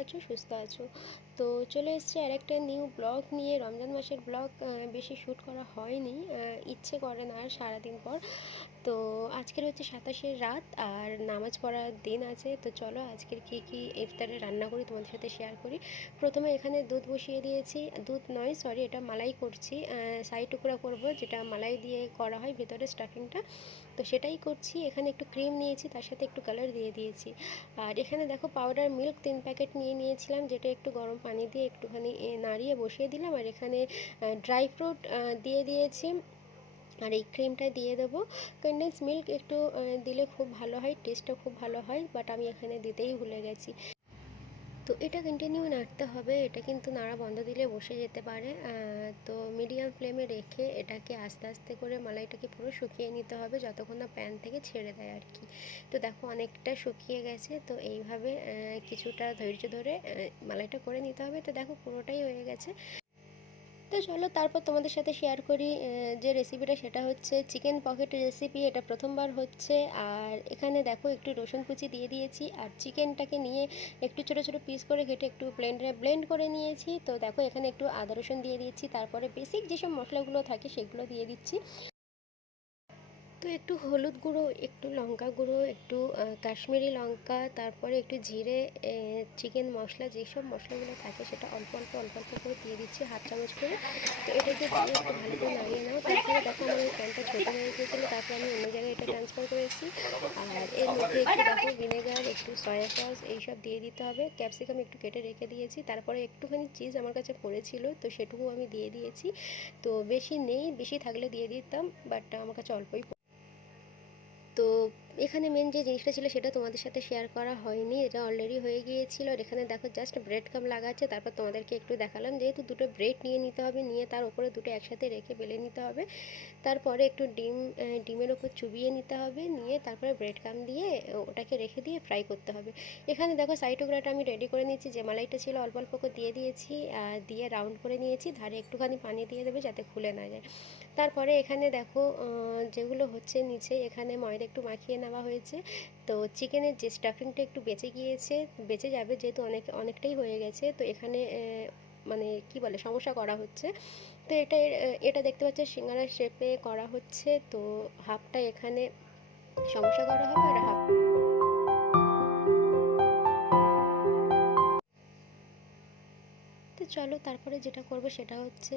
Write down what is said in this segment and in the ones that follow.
আছো, সুস্থ আছো? তো চলে এসেছি আর একটা নিউ ব্লগ নিয়ে। রমজান মাসের ব্লগ বেশি শ্যুট করা হয়নি ইচ্ছে করে না আর সারাদিন পর। তো আজকের হচ্ছে সাতাশের রাত আর নামাজ পড়ার দিন আছে। তো চলো আজকের কী কী ইফতারে রান্না করি তোমাদের সাথে শেয়ার করি। প্রথমে এখানে দুধ বসিয়ে দিয়েছি। দুধ নয় সরি এটা মালাই করছি। সাই টুকরা করব, যেটা মালাই দিয়ে করা হয় ভেতরে স্টাফিংটা তো সেটাই করছি। এখানে একটু ক্রিম নিয়েছি, তার সাথে একটু কালার দিয়ে দিয়েছি। আর এখানে দেখো পাউডার মিল্ক তিন প্যাকেট নিয়ে নিয়েছিলাম, যেটা একটু গরম পানি দিয়ে একটুখানি নাড়িয়ে বসিয়ে দিলাম। আর এখানে ড্রাই ফ্রুট দিয়ে দিয়েছি। আর এই ক্রিমটা দিয়ে দেবো। কনডেন্স মিল্ক একটু দিলে খুব ভালো হয় টেস্টটা খুব ভালো হয় বাট আমি এখানে দিতেই ভুলে গেছি। তো এটা কন্টিনিউ নাড়তে হবে, এটা কিন্তু নাড়া বন্ধ দিলে বসে যেতে পারে। তো মিডিয়াম ফ্লেমে রেখে এটাকে আস্তে আস্তে করে মালাইটাকে পুরো শুকিয়ে নিতে হবে, যতক্ষণ না প্যান থেকে ছেড়ে দেয় আর কি। তো দেখো অনেকটা শুকিয়ে গেছে, তো এইভাবে কিছুটা ধৈর্য ধরে মালাইটা করে নিতে হবে। তো দেখো পুরোটাই হয়ে গেছে। তো চলো তারপর তোমাদের সাথে শেয়ার করি যে রেসিপিটা সেটা হচ্ছে চিকেন পকেট রেসিপি এটা প্রথমবার হচ্ছে। আর এখানে দেখো একটু রসুন কুচি দিয়ে দিয়েছি, আর চিকেনটাকে নিয়ে একটু ছোটো ছোটো পিস করে কেটে একটু ব্লেন্ডারে ব্লেন্ড করে নিয়েছি। তো দেখো এখানে একটু আদা রসুন দিয়ে দিয়েছি, তারপরে বেসিক যেসব মশলাগুলো থাকে সেগুলো দিয়ে দিচ্ছি। তো একটু হলুদ গুঁড়ো, একটু লঙ্কা গুঁড়ো, একটু কাশ্মীরি লঙ্কা, তারপরে একটু জিরে চিকেন মশলা, যেসব মশলাগুলো থাকে সেটা অল্প অল্প অল্প অল্প করে দিয়ে দিচ্ছি, হাফ চামচ করে। তো এটাকে ভালো করে নাড়িয়ে নাও। তারপরে দেখো আমার ওই প্যানটা ছোটো হয়ে গিয়েছিল, তারপরে আমি অন্য জায়গায় এটা ট্রান্সফার করেছি আর এর মধ্যে একটু দেখো ভিনেগার একটু সয়া সস এইসব দিয়ে দিতে হবে। ক্যাপসিকাম একটু কেটে রেখে দিয়েছি। তারপরে একটুখানি চিজ আমার কাছে পড়েছিল, তো সেটুকু আমি দিয়ে দিয়েছি। তো বেশি নেই, বেশি থাকলে দিয়ে দিতাম বাট আমার কাছে অল্পই তো এখানে মেন যে জিনিসটা ছিল সেটা তোমাদের সাথে শেয়ার করা হয়নি। এটা অলরেডি হয়ে গিয়েছিল আর এখানে দেখো জাস্ট ব্রেড কাম লাগাচ্ছে, তারপর তোমাদেরকে একটু দেখালাম। যেহেতু দুটো ব্রেড নিয়ে নিতে হবে, নিয়ে তার উপরে দুটো একসাথে রেখে বেলে নিতে হবে। তারপরে একটু ডিম ডিমের ওপর চুবিয়ে নিতে হবে, নিয়ে তারপরে ব্রেড কাম দিয়ে ওটাকে রেখে দিয়ে ফ্রাই করতে হবে। এখানে দেখো সাইটোগ্রাটা আমি রেডি করে নিয়েছি, যে মালাইটা ছিল অল্প অল্প করে দিয়ে দিয়েছি দিয়ে রাউন্ড করে নিয়েছি, ধারে একটুখানি পানি দিয়ে দেবে যাতে খুলে না যায়। তারপরে এখানে দেখো যেগুলো হচ্ছে নিচে, এখানে ময়দা একটু মাখিয়ে নেওয়া হয়েছে। তো চিকেনের যে স্টাফিংটা একটু বেঁচে গিয়েছে, বেঁচে যাবে যেহেতু অনেক, অনেকটাই হয়ে গেছে। তো এখানে মানে কি বলে, সমস্যা করা হচ্ছে। তো এটা এটা দেখতে পাচ্ছি সিঙ্গারা শেপে করা হচ্ছে। তো হাফটা এখানে সমস্যা করা হবে আর হাফ চলো, তারপরে যেটা করব সেটা হচ্ছে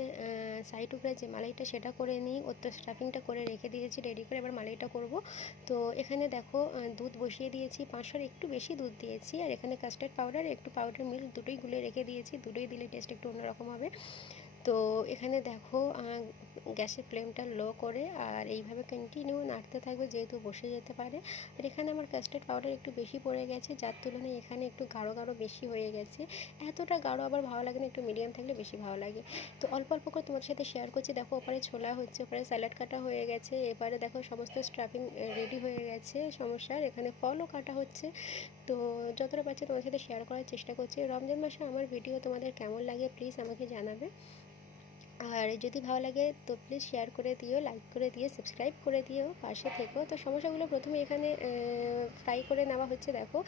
সাইড উপরে যে মালাইটা সেটা করে নিই। ওর তো স্টাফিংটা করে রেখে দিয়েছি রেডি করে। এবার মালাইটা করব। তো এখানে দেখো দুধ বসিয়ে দিয়েছি। পাঁচশোর একটু বেশি দুধ দিয়েছি। আর এখানে কাস্টার্ড পাউডার একটু পাউডার মিল্ক দুটোই গুলে রেখে দিয়েছি। দুটোই দিলে টেস্ট একটু অন্যরকম হবে। তো এখানে দেখো গ্যাসের ফ্লেমটা লো করে আর এইভাবে কন্টিনিউ নাড়তে থাকবে যেহেতু বসে যেতে পারে। আর এখানে আমার কাস্টার্ড পাউডার একটু বেশি পড়ে গেছে, যার তুলনায় এখানে একটু গাঢ় গাঢ় বেশি হয়ে গেছে। এতটা গাঢ় আবার ভালো লাগে না, একটু মিডিয়াম থাকলে বেশি ভালো লাগে। তো অল্প অল্প করে তোমাদের সাথে শেয়ার করছি। দেখো ওপারে ছোলা হচ্ছে, ওপারে স্যালাড কাটা হয়ে গেছে। এবারে দেখো সমস্ত স্টাফিং রেডি হয়ে গেছে সমস্যার এখানে ফলও কাটা হচ্ছে। তো যতটা পারছি তোমাদের সাথে শেয়ার করার চেষ্টা করছি। রমজান মাসে আমার ভিডিও তোমাদের কেমন লাগে প্লিজ আমাকে জানাবে। আর যদি ভালো লাগে তো প্লিজ শেয়ার করে দিও লাইক করে দিও সাবস্ক্রাইব করে দিও, পাশে থেকো। তো সমস্যাগুলো প্রথমে এখানে ফ্রাই করে নেওয়া হচ্ছে, দেখো।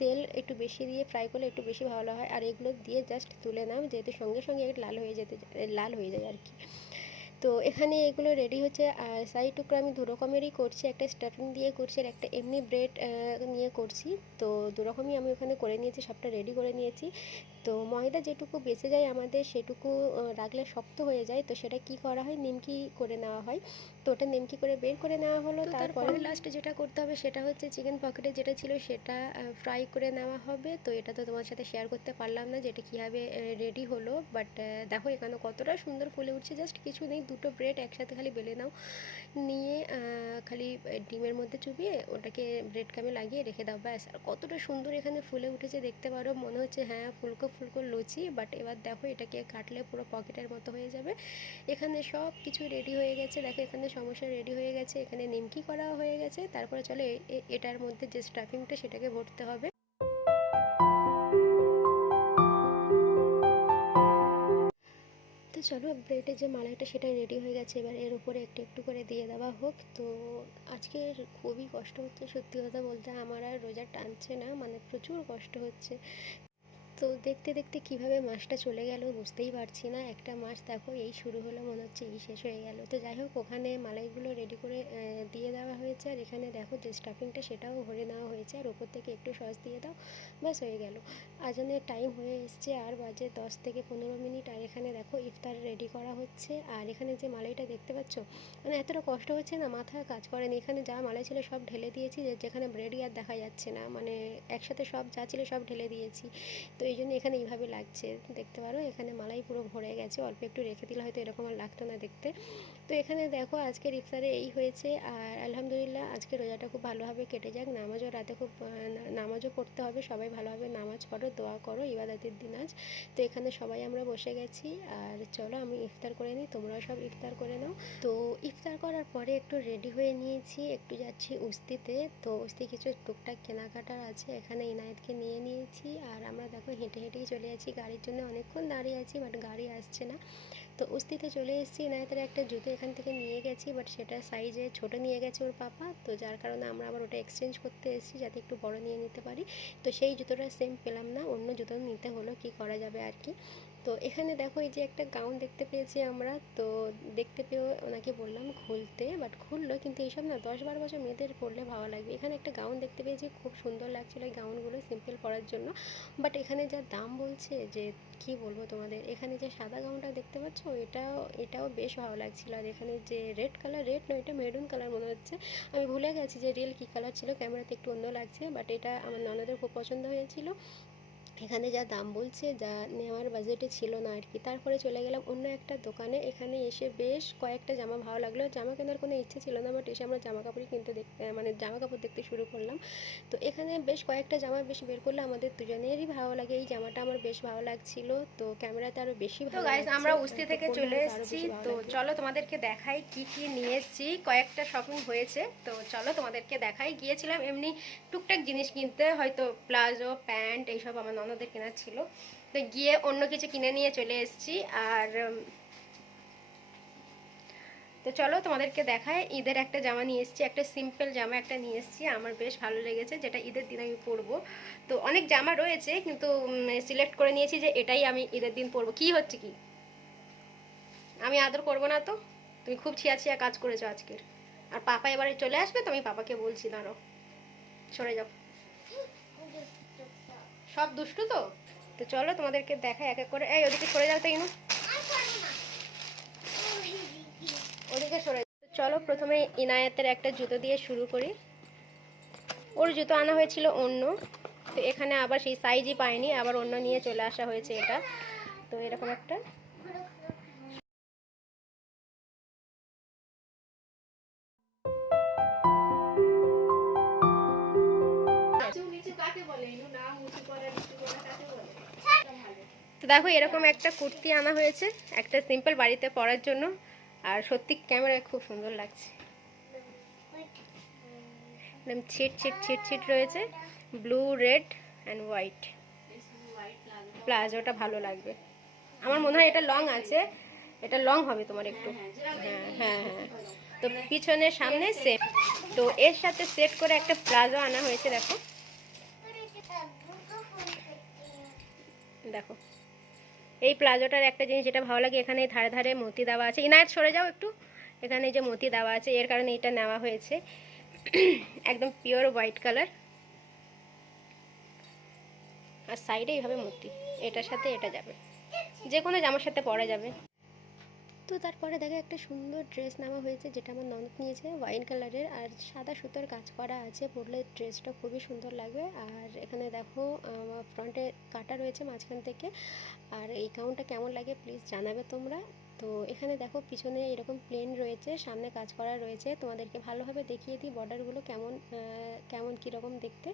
তেল একটু বেশি দিয়ে ফ্রাই করলে একটু বেশি ভালো হয়। আর এগুলো দিয়ে জাস্ট তুলে নাও, যেহেতু সঙ্গে সঙ্গে লাল হয়ে যেতে লাল হয়ে যায় আর কি। তো এখানে এগুলো রেডি হচ্ছে। আর সাইড টুকরো আমি দু রকমেরই করছি। একটা স্টাফিং দিয়ে করছি, আর একটা এমনি ব্রেড নিয়ে করছি। তো দু রকমই আমি ওখানে করে নিয়েছি, সবটা রেডি করে নিয়েছি। তো ময়দা যেটুকু বেঁচে যায় আমাদের সেটুকু রাখলে শক্ত হয়ে যায়। তো সেটা কি করা হয়? নিমকি করে নেওয়া হয়। তো ওটা নিমকি করে বের করে নেওয়া হলো। তারপরে লাস্টে যেটা করতে হবে সেটা হচ্ছে চিকেন পকেটে যেটা ছিল সেটা ফ্রাই করে নেওয়া হবে। তো এটা তো তোমার সাথে শেয়ার করতে পারলাম না যেটা কীভাবে রেডি হলো। বাট দেখো এখানে কতটা সুন্দর ফুলে উঠছে। জাস্ট কিছু নেই দুটো ব্রেড একসাথে খালি বেলে নাও। নিয়ে খালি ডিমের মধ্যে চুবিয়ে ওটাকে ব্রেড কামে লাগিয়ে রেখে দাও, ব্যাস। আর কতটা সুন্দর এখানে ফুলে উঠেছে, দেখতে পারো। মনে হচ্ছে হ্যাঁ ফুলকো ফুলকো লুচি বাট এবার দেখো, এটাকে কাটলে পুরো পকেটের মতো হয়ে যাবে। এখানে সব কিছু রেডি হয়ে গেছে। দেখো, এখানে সমস্যা রেডি হয়ে গেছে। এখানে নিমকি করা হয়ে গেছে। তারপরে চলো এটার মধ্যে যে স্টাফিংটা সেটাকে ভরতে হবে। চলো ব্রেডের যে মালাইটা সেটা রেডি হয়ে গেছে, এবার এর উপরে একটু একটু করে দিয়ে দেওয়া হোক। তো আজকে খুবই কষ্ট হচ্ছে সত্যি কথা বলতে, আমার আর রোজা টানছে না মানে প্রচুর কষ্ট হচ্ছে। তো দেখতে দেখতে কীভাবে মাসটা চলে গেল বুঝতেই পারছি না। একটা মাস দেখো, এই শুরু হলো, মনে হচ্ছে এই শেষ হয়ে গেল। তো যাই হোক, ওখানে মালাইগুলো রেডি করে দিয়ে দেওয়া হয়েছে। আর এখানে দেখো যে স্টাফিংটা সেটাও ভরে নেওয়া হয়েছে। আর ওপর থেকে একটু সস দিয়ে দাও, ব্যাস হয়ে গেল। আজানের টাইম হয়ে এসছে আর বাজে দশ থেকে পনেরো মিনিট। আর এখানে দেখো ইফতার রেডি করা হচ্ছে। আর এখানে যে মালাইটা দেখতে পাচ্ছ মানে এতটা কষ্ট হচ্ছে না, মাথা কাজ করেনি এখানে যা মালাই ছিল সব ঢেলে দিয়েছি যেখানে ব্রেডই আর দেখা যাচ্ছে না। মানে একসাথে সব যা ছিল সব ঢেলে দিয়েছি। তো এই জন্য এখানে এইভাবে লাগছে, দেখতে পারো? এখানে মালাই পুরো ভরে গেছে, অল্প একটু রেখে দিলে হয়তো এরকম আর লাগতো না দেখতে। তো এখানে দেখো আজকের ইফতারে এই হয়েছে, আর আলহামদুলিল্লাহ আজকে রোজাটা খুব ভালোভাবে কেটে যাক। নামাজও রাতে খুব নামাজও পড়তে হবে, সবাই ভালোভাবে নামাজ পড়ো, দোয়া করো, ইবাদতের দিন আজ। তো এখানে সবাই আমরা বসে গেছি, আর চলো আমি ইফতার করে নিই, তোমরাও সব ইফতার করে নাও। তো ইফতার করার পরে একটু রেডি হয়ে নিয়েছি, একটু যাচ্ছি উস্তিতে। তো উস্তি কিছু টুকটাক কেনাকাটার আছে, এখানে ইনায়েতকে নিয়ে নিয়েছি আর হেঁটে হেঁটেই চলে যাচ্ছি। গাড়ির জন্য অনেকক্ষণ দাঁড়িয়ে আছি বাট গাড়ি আসছে না। তো উস্তিতে চলে এসেছি, ইনায়েতের একটা জুতো এখান থেকে নিয়ে গেছি বাট সেটা সাইজে ছোট নিয়ে গেছে ওর পাপা। তো যার কারণে আমরা আবার ওটা এক্সচেঞ্জ করতে এসেছি, যাতে একটু বড় নিয়ে নিতে পারি। তো সেই জুতোটা সেম পেলাম না, অন্য জুতো নিতে হলো, কি করা যাবে আর কি? তো এখানে দেখো এই যে একটা গাউন দেখতে পেয়েছি আমরা। তো দেখতে পেয়ে ওনাকে বললাম খুলতে বাট খুললো কিন্তু এইসব না দশ বারো বছর মেয়েদের পরলে ভালো লাগবে। এখানে একটা গাউন দেখতে পেয়েছি, খুব সুন্দর লাগছিল এই গাউনগুলো সিম্পল পরার জন্য। বাট এখানে যা দাম বলছে যে কি বলব তোমাদের, এখানে যে সাদা গাউনটা দেখতে পাচ্ছ, এটাও এটাও বেশ ভালো লাগছিল। আর এখানে যে রেড কালার রেড নয় এটা মেরুন কালার মনে হচ্ছে। আমি ভুলে গেছি যে রিয়েল কী কালার ছিল ক্যামেরাতে একটু অন্য লাগছে বাট এটা আমার ননদের খুব পছন্দ হয়েছিল। এখানে যা দাম বলছে যা নেওয়ার বাজেটে ছিল না আর কি। তারপরে চলে গেলাম অন্য একটা দোকানে। এখানে এসে বেশ কয়েকটা জামা ভালো লাগল। জামা কেনার কোনো ইচ্ছে ছিল না বাট এসে আমরা জামা কাপড়ই কিনতে দেখতে মানে জামা কাপড় দেখতে শুরু করলাম। তো এখানে বেশ কয়েকটা জামা বেশ বের করলে আমাদের দুজনেরই ভালো লাগে। এই জামাটা আমার বেশ ভালো লাগছিল। তো ক্যামেরাতে আরও বেশি ভালো আমরা উস্তি থেকে চলে এসেছি। তো চলো তোমাদেরকে দেখাই কি কি নিয়ে এসেছি। কয়েকটা শপিং হয়েছে। তো চলো তোমাদেরকে দেখাই। গিয়েছিলাম এমনি টুকটাক জিনিস কিনতে। হয়তো প্লাজো প্যান্ট এইসব আমার ননদের কেনার ছিল। তো গিয়ে অন্য কিছু কিনে নিয়ে চলে এসেছি আর তো চলো তোমাদেরকে দেখায় ঈদের একটা জামা নিয়ে এসেছি, একটা সিম্পল জামা একটা নিয়ে এসেছি, আমার বেশ ভালো লেগেছে, যেটা ঈদের দিন আমি পরবো। তো অনেক জামা রয়েছে, কিন্তু সিলেক্ট করে নিয়েছি যে এটাই আমি ঈদের দিন পরবো। কি হচ্ছে কি? আমি আদর করব না তো? তুমি খুব ছিয়া ছিয়া কাজ করেছ আজকের। আর পাপা এবারে চলে আসবে, তো আমি পাপাকে বলছি দাঁড়ো সরে যাও। সব দুষ্টু তো? তো চলো তোমাদেরকে দেখা এক এক করে। এই, ওদিকে সরে যাও তো না ওদিকে সরে চলো প্রথমে ইনায়াতের একটা জুতো দিয়ে শুরু করি। ওর জুতো আনা হয়েছিল অন্য। তো এখানে আবার সেই সাইজই পাইনি আবার অন্য নিয়ে চলে আসা হয়েছে এটা। তো এরকম একটা। দেখো এরকম একটা কুর্তি আনা হয়েছে, একটা সিম্পল বাড়িতে পরার জন্য, আর সত্যি ক্যামেরায় খুব সুন্দর লাগছে। একদম ছিট ছিট ছিট ছিট রয়েছে ব্লু রেড অ্যান্ড হোয়াইট প্লাজোটা ভালো লাগবে। আমার মনে হয় এটা লং আছে, এটা লং হবে তোমার একটু। হ্যাঁ হ্যাঁ হ্যাঁ। তো পিছনে সামনে সেট তো এর সাথে সেট করে একটা প্লাজো আনা হয়েছে, দেখো। দেখো। এই প্লাজোটার একটা জিনিস যেটা ভালো লাগে, এখানে ধারে ধারে মতি দেওয়া আছে। ইনায়ত, সরে যাও একটু। এখানে যে মতি দেওয়া আছে, এর কারণে এটা নেওয়া হয়েছে। একদম পিওর হোয়াইট কালার আর সাইডে এইভাবে মতি, এটার সাথে এটা যাবে। যে কোনো জামার সাথে পরা যাবে। তো তারপরে দেখো একটা সুন্দর ড্রেস নেওয়া হয়েছে, যেটা আমার ননদ নিয়েছে ওয়াইন কালারের আর সাদা সুতোর কাজ করা আছে, পরলে ড্রেসটা খুবই সুন্দর লাগবে। আর এখানে দেখো ফ্রন্টে কাটা রয়েছে মাঝখান থেকে, আর এই গাউনটা কেমন লাগে প্লিজ জানাবে তোমরা। তো এখানে দেখো পিছনে এরকম প্লেন রয়েছে সামনে কাজ করা রয়েছে। তোমাদেরকে ভালোভাবে দেখিয়ে দিই বর্ডারগুলো কেমন কেমন কীরকম দেখতে।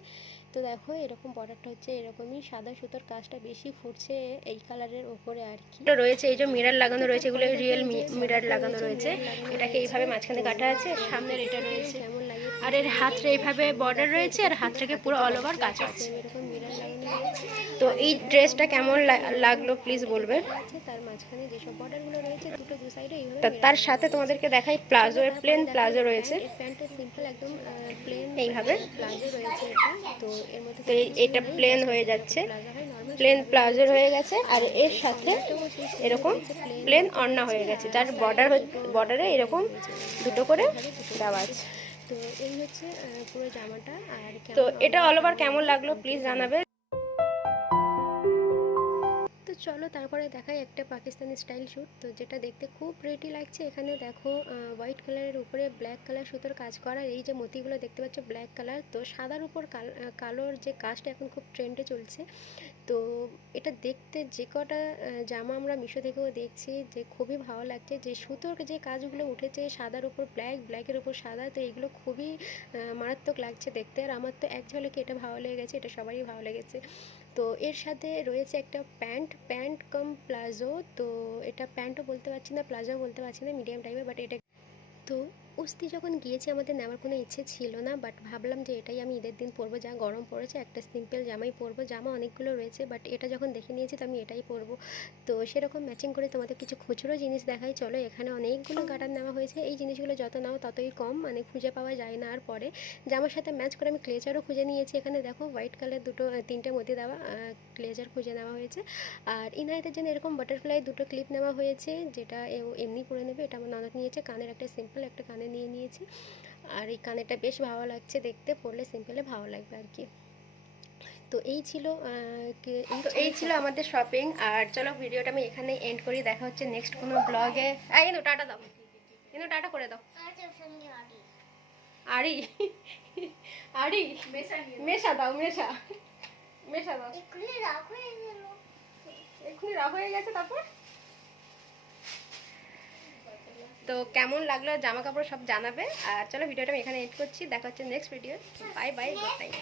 তো দেখো এরকম বর্ডারটা হচ্ছে এরকমই সাদা সুতোর কাজটা বেশি ফুটছে এই কালারের ওপরে আর কি। এটা রয়েছে এই যে মিরার লাগানো রয়েছে এগুলো রিয়েল মিরার লাগানো রয়েছে এটাকে এইভাবে মাঝখানে কাটা আছে সামনের এটা রয়েছে। কেমন লাগে আর এর হাতটা এইভাবে বর্ডার রয়েছে আর হাতটাকে পুরো অল ওভার কাজ আছে এরকম মিরার লাগানো রয়েছে। তো এই ড্রেসটা কেমন লাগল প্লিজ বলবে তার মাঝখানে যেসব বর্ডারগুলো রয়েছে দুটো তার সাথে তোমাদেরকে দেখাই প্লাজো প্লেন প্লাজো রয়েছে। সিম্পল একদম প্লেন এইভাবে। প্লাজো রয়েছে তো এর এটা প্লেন হয়ে যাচ্ছে। প্লেন প্লাজো হয়ে গেছে। আর এর সাথে এরকম প্লেন অন্না হয়ে গেছে, যার বর্ডার বর্ডারে এরকম দুটো করে দেওয়া আছে। তো এই হচ্ছে পুরো জামাটা আর তো এটা অল ওভার কেমন লাগল প্লিজ জানাবে চলো তারপরে দেখাই একটা পাকিস্তানি স্টাইল শ্যুট তো যেটা দেখতে খুব প্রেটি লাগছে। এখানে দেখো হোয়াইট কালারের উপরে ব্ল্যাক কালার সুতোর কাজ করা এই যে মতিগুলো দেখতে পাচ্ছ ব্ল্যাক কালার তো সাদার উপর কাল- কালোর যে কাজটা এখন খুব ট্রেন্ডে চলছে। তো এটা দেখতে যে কটা জামা আমরা মিশো থেকেও দেখছি, যে খুবই ভালো লাগছে। যে সুতোর যে কাজগুলো উঠেছে, সাদার উপর ব্ল্যাক ব্ল্যাকের উপর সাদা, তো এগুলো খুবই মারাত্মক লাগছে দেখতে। আর আমার তো এক ঝলকে এটা ভালো লেগে গেছে এটা সবারই ভালো লেগেছে। তো এর সাথে রয়েছে একটা প্যান্ট প্যান্ট কম প্লাজো। তো এটা প্যান্টও বলতে পারছি না প্লাজো বলতে পারছি না, মিডিয়াম টাইপের বাট এটা তো উস্তি যখন গিয়েছি, আমাদের নেওয়ার কোনো ইচ্ছে ছিল না বাট ভাবলাম যে এটাই আমি ঈদের দিন পরবো, যা গরম পড়েছে, একটা সিম্পল জামাই পরবো, জামা অনেকগুলো রয়েছে বাট এটা যখন দেখে নিয়েছি তো আমি এটাই পরবো। তো সেরকম ম্যাচিং করে তোমাদের কিছু খুচরো জিনিস দেখাই, চলো এখানে অনেকগুলো গার্ডার নেওয়া হয়েছে, এই জিনিসগুলো যত নাও ততই কম মানে খুঁজে পাওয়া যায় না আর পরে। জামার সাথে ম্যাচ করে আমি ক্লেচারও খুঁজে নিয়েছি, এখানে দেখো হোয়াইট কালার দুটো তিনটে মতি দেওয়া ক্লেচার খুঁজে নেওয়া হয়েছে। আর ইনায়েতের জন্য এরকম বাটারফ্লাই দুটো ক্লিপ নেওয়া হয়েছে, যেটা এমনি পরে নেবে, এটা আমার ননদ নিয়েছে, কানের একটা সিম্পল একটা কানে নিয়ে নিয়েছি। আর এই কানেরটা বেশ ভালো লাগছে দেখতে পরলে সিম্পলে ভালো লাগবে আর কি। তো এই ছিল তো এই ছিল আমাদের শপিং আর চলো ভিডিওটা আমি এখানে এন্ড করি। দেখা হচ্ছে নেক্সট কোনো ব্লগে কিন্তু টাটা দাও। কিন্তু টাটা করে দাও। আরি আরি মেশা দাও মেশা। মেশা দাও। এক্ষুনি রাগ হয়ে গেছে তারপর? তো কেমন লাগল? জামা কাপড় সব জানাবে। আর চলো, ভিডিওটা আমি এখানে এড করছি। দেখা হচ্ছে next video bye bye night